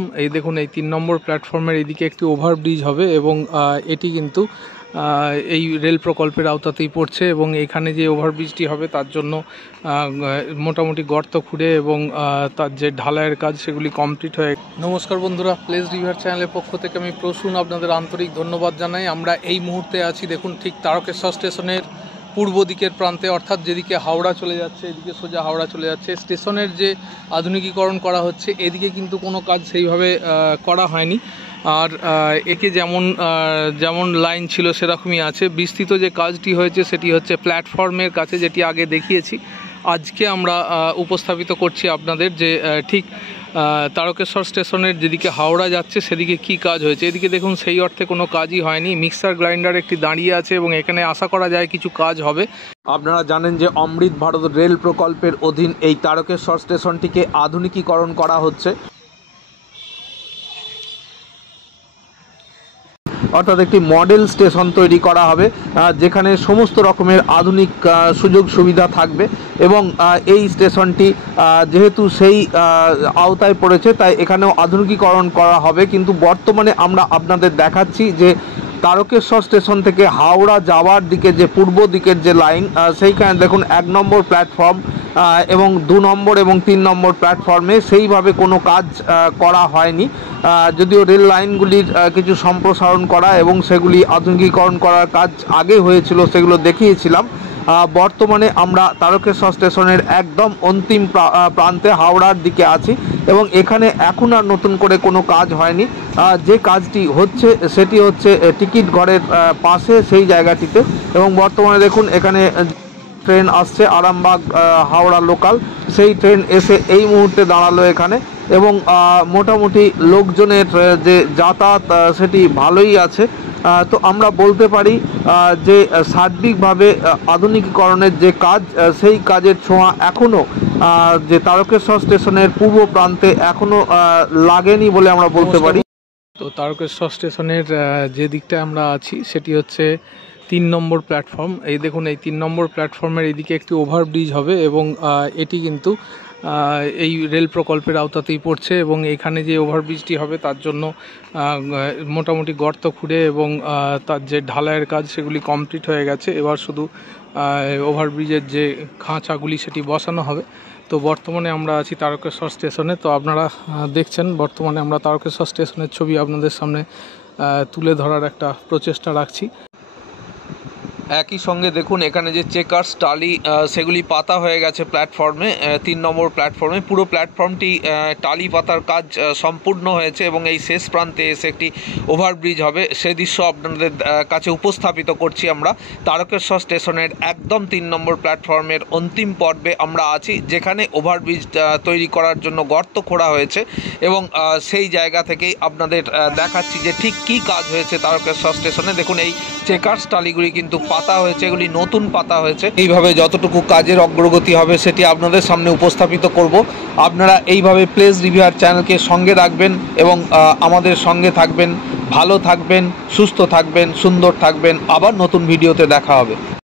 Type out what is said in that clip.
Platform. এই দেখুন এই 3 নম্বর প্ল্যাটফর্মের এদিকে একটি ওভারব্রিজ হবে এবং এটি কিন্তু এই রেল প্রকল্পের আওতাতেই পড়ছে এবং এখানে যে ওভারব্রিজটি হবে তার জন্য মোটামুটি গর্ত খুঁড়ে এবং তার যে ঢালাইয়ের কাজ সেগুলি কমপ্লিট হয়ে। নমস্কার বন্ধুরা, প্লেস রিভিউয়ার চ্যানেলের পক্ষ থেকে আমি প্রসূন আপনাদের আন্তরিক ধন্যবাদ জানাই। আমরা এই মুহূর্তে আছি দেখুন ঠিক তারকেশ্বর স্টেশনের পূর্ব দিকের প্রান্তে, অর্থাৎ যেদিকে হাওড়া চলে যাচ্ছে, এদিকে সোজা হাওড়া চলে যাচ্ছে। স্টেশনের যে আধুনিকীকরণ করা হচ্ছে এদিকে কিন্তু কোনো কাজ সেইভাবে করা হয়নি, আর একে যেমন লাইন ছিল সেরকমই আছে। বিস্তৃত যে কাজটি হয়েছে সেটি হচ্ছে প্ল্যাটফর্মের কাছে, যেটি আগে দেখিয়েছি। আজকে আমরা উপস্থাপিত করছি আপনাদের যে ঠিক তারকেশ্বর স্টেশনের যেদিকে হাওড়া যাচ্ছে সেদিকে কি কাজ হয়েছে। এদিকে দেখুন সেই অর্থে কোনো কাজই হয়নি। মিক্সার গ্রাইন্ডার একটি দাঁড়িয়ে আছে এবং এখানে আশা করা যায় কিছু কাজ হবে। আপনারা জানেন যে অমৃত ভারত রেল প্রকল্পের অধীন এই তারকেশ্বর স্টেশনটিকে আধুনিকীকরণ করা হচ্ছে, অর্থাৎ একটি মডেল স্টেশন তৈরি করা হবে যেখানে সমস্ত রকমের আধুনিক সুযোগ সুবিধা থাকবে এবং এই স্টেশনটি যেহেতু সেই আওতায় পড়েছে তাই এখানেও আধুনিকীকরণ করা হবে। কিন্তু বর্তমানে আমরা আপনাদের দেখাচ্ছি যে তারকেশ্বর স্টেশন থেকে হাওড়া যাওয়ার দিকে যে পূর্ব দিকের যে লাইন, সেইখানে দেখুন 1 নম্বর প্ল্যাটফর্ম এবং 2 নম্বর এবং 3 নম্বর প্ল্যাটফর্মে সেইভাবে কোনো কাজ করা হয়নি। যদিও রেল লাইনগুলির কিছু সম্প্রসারণ করা এবং সেগুলি আধুনিকীকরণ করার কাজ আগে হয়েছিল, সেগুলো দেখিয়েছিলাম। বর্তমানে আমরা তারকেশ্বর স্টেশনের একদম অন্তিম প্রান্তে হাওড়ার দিকে আছি এবং এখানে এখন আর নতুন করে কোনো কাজ হয়নি। যে কাজটি হচ্ছে সেটি হচ্ছে টিকিট ঘরের পাশে সেই জায়গাটিতে, এবং বর্তমানে দেখুন এখানে ট্রেন আসছে আরামবাগ হাওড়া লোকাল, সেই ট্রেন এসে এই মুহূর্তে দাঁড়ালো এখানে এবং মোটামুটি লোকজনের যে যাতায়াত সেটি ভালোই আছে। তো আমরা বলতে পারি যে সার্বিকভাবে আধুনিকীকরণের যে কাজ সেই কাজের ছোঁয়া এখনও যে তারকেশ্বর স্টেশনের পূর্ব প্রান্তে এখনও লাগেনি বলে আমরা বলতে পারি। তো তারকেশ্বর স্টেশনের যে দিকটায় আমরা আছি সেটি হচ্ছে 3 নম্বর প্ল্যাটফর্ম। এই দেখুন এই 3 নম্বর প্ল্যাটফর্মের এদিকে একটি ওভারব্রিজ হবে এবং এটি কিন্তু এই রেল প্রকল্পের আওতাতেই পড়ছে এবং এখানে যে ওভারব্রিজটি হবে তার জন্য মোটামুটি গর্ত খুঁড়ে এবং তার যে ঢালাইয়ের কাজ সেগুলি কমপ্লিট হয়ে গেছে। এবার শুধু ওভারব্রিজের যে খাঁচাগুলি সেটি বসানো হবে। তো বর্তমানে আমরা আছি তারকেশ্বর স্টেশনে। তো আপনারা দেখছেন বর্তমানে আমরা তারকেশ্বর স্টেশনের ছবি আপনাদের সামনে তুলে ধরার একটা প্রচেষ্টা রাখছি। একই সঙ্গে দেখুন এখানে যে চেকার্স টালি সেগুলি পাতা হয়ে গেছে প্ল্যাটফর্মে, 3 নম্বর প্ল্যাটফর্মে পুরো প্ল্যাটফর্মটি টালি পাতার কাজ সম্পূর্ণ হয়েছে এবং এই শেষ প্রান্তে এসে একটি ওভারব্রিজ হবে, সে দৃশ্য আপনাদের কাছে উপস্থাপিত করছি। আমরা তারকেশ্বর স্টেশনের একদম 3 নম্বর প্ল্যাটফর্মের অন্তিম পর্বে আমরা আছি, যেখানে ওভারব্রিজ তৈরি করার জন্য গর্ত খোঁড়া হয়েছে এবং সেই জায়গা থেকেই আপনাদের দেখাচ্ছি যে ঠিক কী কাজ হয়েছে তারকেশ্বর স্টেশনে। দেখুন এই চেকার্স টালিগুলি কিন্তু পাতা হয়েছে, এগুলি নতুন পাতা হয়েছে। এইভাবে যতটুকু কাজের অগ্রগতি হবে সেটি আপনাদের সামনে উপস্থাপিত করব। আপনারা এইভাবে প্লেস রিভিউয়ার চ্যানেলকে সঙ্গে রাখবেন এবং আমাদের সঙ্গে থাকবেন। ভালো থাকবেন, সুস্থ থাকবেন, সুন্দর থাকবেন। আবার নতুন ভিডিওতে দেখা হবে।